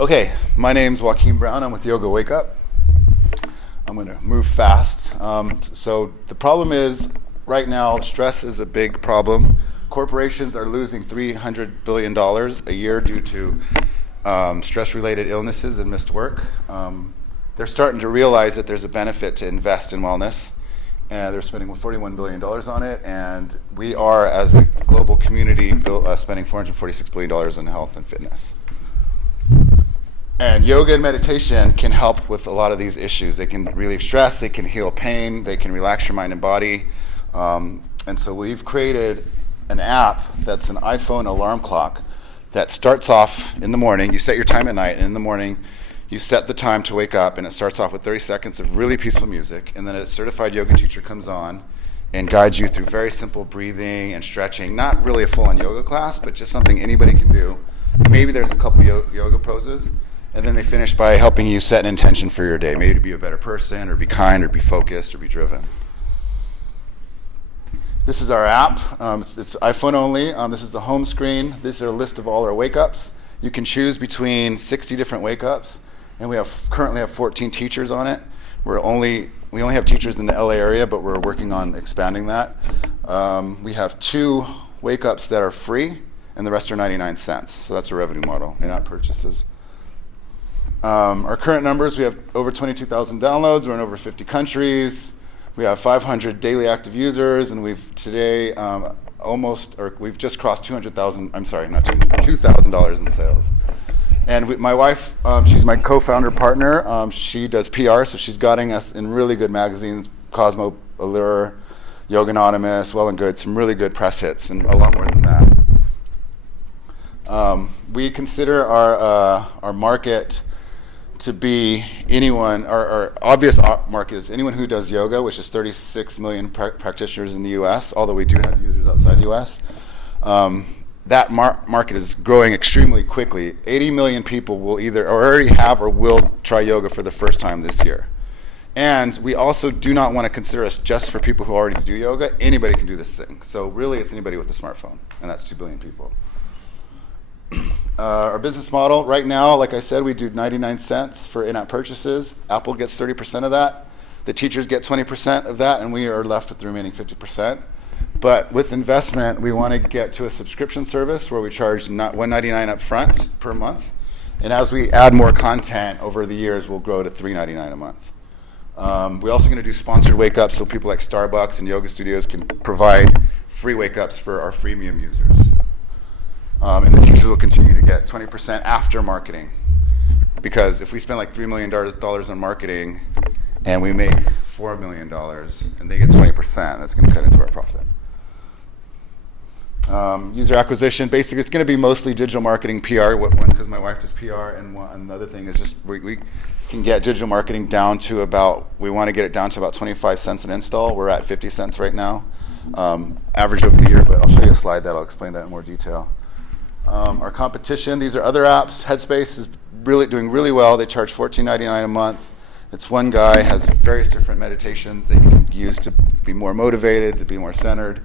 Okay, my name's Joaquin Brown. I'm with Yoga Wake Up. I'm going to move fast. So the problem is, right now, stress is a big problem. Corporations are losing $300 billion a year due to stress-related illnesses and missed work. They're starting to realize that there's a benefit to invest in wellness. And they're spending $41 billion on it. And we are, as a global community, spending $446 billion on health and fitness. And yoga and meditation can help with a lot of these issues. They can relieve stress, they can heal pain, they can relax your mind and body. And so we've created an app that's an iPhone alarm clock that starts off in the morning. You set your time at night, and in the morning, you set the time to wake up, and it starts off with 30 seconds of really peaceful music, and then a certified yoga teacher comes on and guides you through very simple breathing and stretching. Not really a full-on yoga class, but just something anybody can do. Maybe there's a couple yoga poses. And then they finish by helping you set an intention for your day, maybe to be a better person, or be kind, or be focused, or be driven. This is our app. It's iPhone only. This is the home screen. This is a list of all our wake-ups. You can choose between 60 different wake-ups, and we currently have 14 teachers on it. We only have teachers in the LA area, but we're working on expanding that. We have 2 wake-ups that are free, and the rest are 99 cents. So that's a revenue model, in-app purchases. Our current numbers, we have over 22,000 downloads. We're in over 50 countries. We have 500 daily active users, and we've today we've just crossed $2,000 in sales. And my wife, she's my co-founder partner. She does PR, so she's guiding us in really good magazines, Cosmo, Allure, Yoga Anonymous, Well and Good, some really good press hits, and a lot more than that. We consider our market to be anyone, our obvious market is anyone who does yoga, which is 36 million practitioners in the US, although we do have users outside the US. That market is growing extremely quickly. 80 million people will either already have or will try yoga for the first time this year. And we also do not want to consider us just for people who already do yoga. Anybody can do this thing. So really it's anybody with a smartphone, and that's 2 billion people. Our business model right now, like I said, we do 99 cents for in-app purchases. Apple gets 30% of that. The teachers get 20% of that, and we are left with the remaining 50%. But with investment, we want to get to a subscription service where we charge $199 up front per month. And as we add more content over the years, we'll grow to $399 a month. We're also going to do sponsored wake-ups so people like Starbucks and yoga studios can provide free wake-ups for our freemium users. And the teachers will continue to get 20% after marketing. Because if we spend like $3 million on marketing and we make $4 million and they get 20%, that's going to cut into our profit. User acquisition, basically it's going to be mostly digital marketing, PR, because my wife does PR, and the other thing is just we can get digital marketing down to we want to get it down to about 25 cents an install. We're at 50 cents right now, average over the year, but I'll show you a slide that'll explain that in more detail. Our competition, these are other apps. Headspace is doing really well. They charge $14.99 a month. It's one guy, has various different meditations that you can use to be more motivated, to be more centered.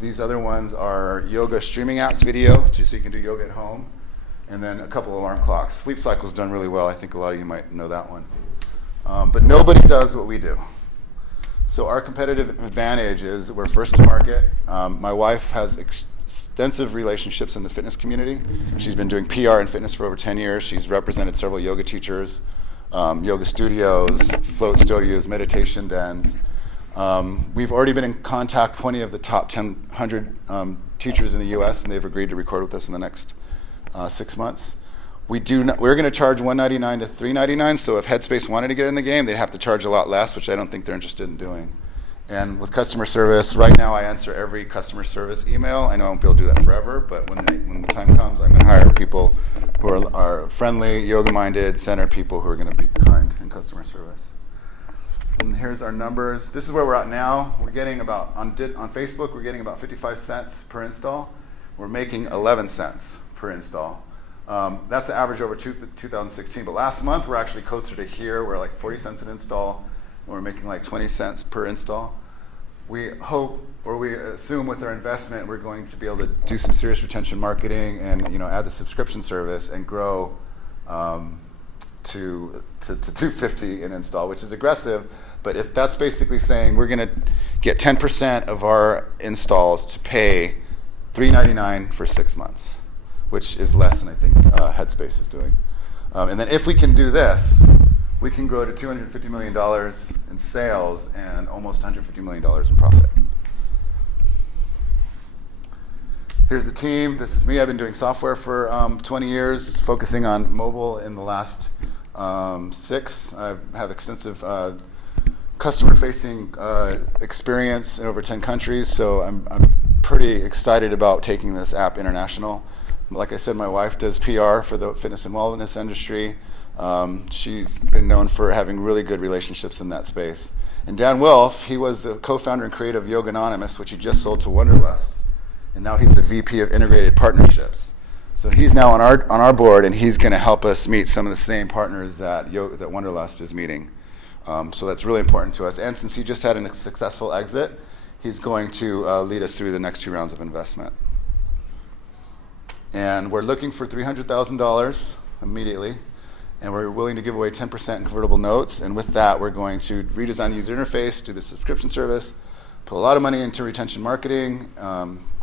These other ones are yoga streaming apps, video, so you can do yoga at home. And then a couple alarm clocks. Sleep Cycle's done really well. I think a lot of you might know that one. But nobody does what we do. So our competitive advantage is we're first to market. My wife has extensive relationships in the fitness community. She's been doing PR and fitness for over 10 years. She's represented several yoga teachers, yoga studios, float studios, meditation dens. We've already been in contact with 20 of the top 100 teachers in the US, and they've agreed to record with us in the next 6 months. We're going to charge $199 to $399, so if Headspace wanted to get in the game, they'd have to charge a lot less, which I don't think they're interested in doing. And with customer service, right now I answer every customer service email. I know I won't be able to do that forever, but when the time comes, I'm going to hire people who are friendly, yoga-minded, centered people who are going to be kind in customer service. And here's our numbers. This is where we're at now. We're getting about, on Facebook, we're getting about 55 cents per install. We're making 11 cents per install. That's the average over 2016. But last month, we're actually closer to here. We're like 40 cents an install. And we're making like 20 cents per install. We hope, or we assume with our investment, we're going to be able to do some serious retention marketing and add the subscription service and grow to 250 in install, which is aggressive. But if that's basically saying we're going to get 10% of our installs to pay $399 for 6 months, which is less than I think Headspace is doing. And then if we can do this, we can grow to $250 million in sales and almost $150 million in profit. Here's the team. This is me. I've been doing software for 20 years, focusing on mobile in the last 6. I have extensive customer-facing experience in over 10 countries, so I'm pretty excited about taking this app international. Like I said, my wife does PR for the fitness and wellness industry. She's been known for having really good relationships in that space. And Dan Wilf, he was the co-founder and creator of Yoga Anonymous, which he just sold to Wonderlust. And now he's the VP of Integrated Partnerships. So he's now on our board, and he's going to help us meet some of the same partners that Wonderlust is meeting. So that's really important to us. And since he just had a successful exit, he's going to lead us through the next 2 rounds of investment. And we're looking for $300,000 immediately, and we're willing to give away 10% in convertible notes. And with that, we're going to redesign the user interface, do the subscription service, put a lot of money into retention marketing,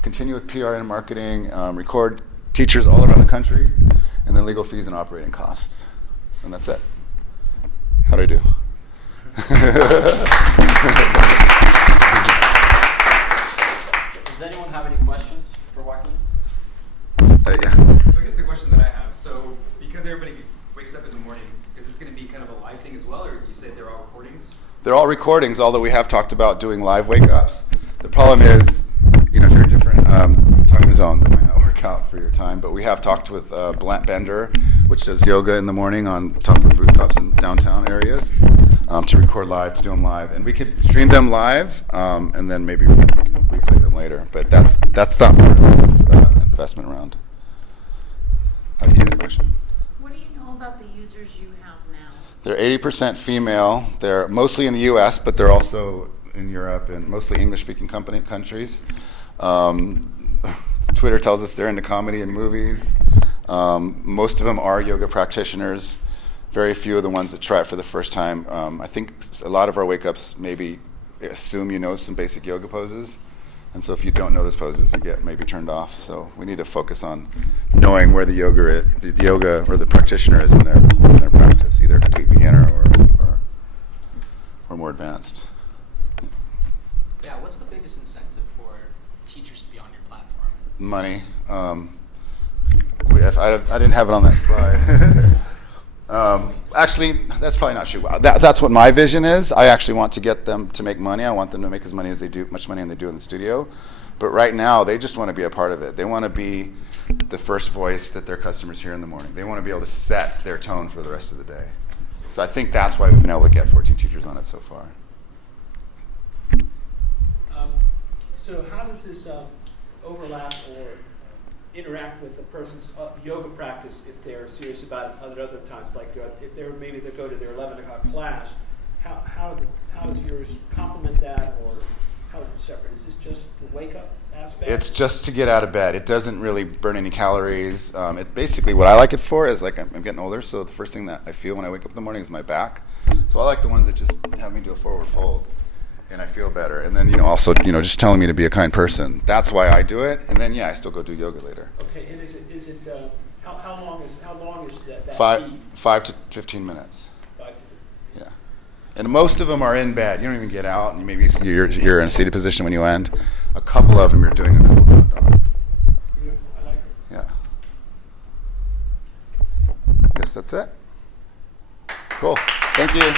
continue with PR and marketing, record teachers all around the country, and then legal fees and operating costs. And that's it. How'd I do? Does anyone have any questions for Joaquin? Yeah. So I guess the question that I have, so because everybody wakes up in the morning, is this going to be kind of a live thing as well, or you said they're all recordings? They're all recordings, although we have talked about doing live wake-ups. The problem is, if you're in different time zone, that might not work out for your time. But we have talked with Bender, which does yoga in the morning on top of rooftops in downtown areas, to record live, to do them live. And we could stream them live, and then maybe replay them later. But that's not part of this investment round. You had a question? What do you know about the users you have now? They're 80% female. They're mostly in the U.S., but they're also in Europe and mostly English-speaking countries. Twitter tells us they're into comedy and movies. Most of them are yoga practitioners. Very few of the ones that try it for the first time. I think a lot of our wake-ups maybe assume you know some basic yoga poses. And so if you don't know those poses, you get maybe turned off. So we need to focus on knowing where the yoga or the practitioner is in their practice, either a complete beginner or more advanced. Yeah, what's the biggest incentive for teachers to be on your platform? Money. I didn't have it on that slide. Actually, that's probably not true. That's what my vision is. I actually want to get them to make money. I want them to make as money as they do, much money as they do in the studio. But right now, they just want to be a part of it. They want to be the first voice that their customers hear in the morning. They want to be able to set their tone for the rest of the day. So I think that's why we've been able to get 14 teachers on it so far. So how does this overlap or interact with a person's yoga practice if they're serious about it at other times? Like if they're maybe they go to their 11 o'clock class, how does yours complement that, or how is it separate? Is this just the wake up aspect? It's just to get out of bed. It doesn't really burn any calories. It basically, what I like it for is, like, I'm getting older, so the first thing that I feel when I wake up in the morning is my back. So I like the ones that just have me do a forward fold, and I feel better. And then, also, just telling me to be a kind person. That's why I do it. And then, I still go do yoga later. Okay, and is it how long is that? 5 to 15 minutes. 5 to 15. Yeah. And most of them are in bed. You don't even get out, and maybe you're in a seated position when you end. A couple of them, you're doing a couple down dogs. Beautiful, I like it. Yeah. Guess that's it. Cool. Thank you.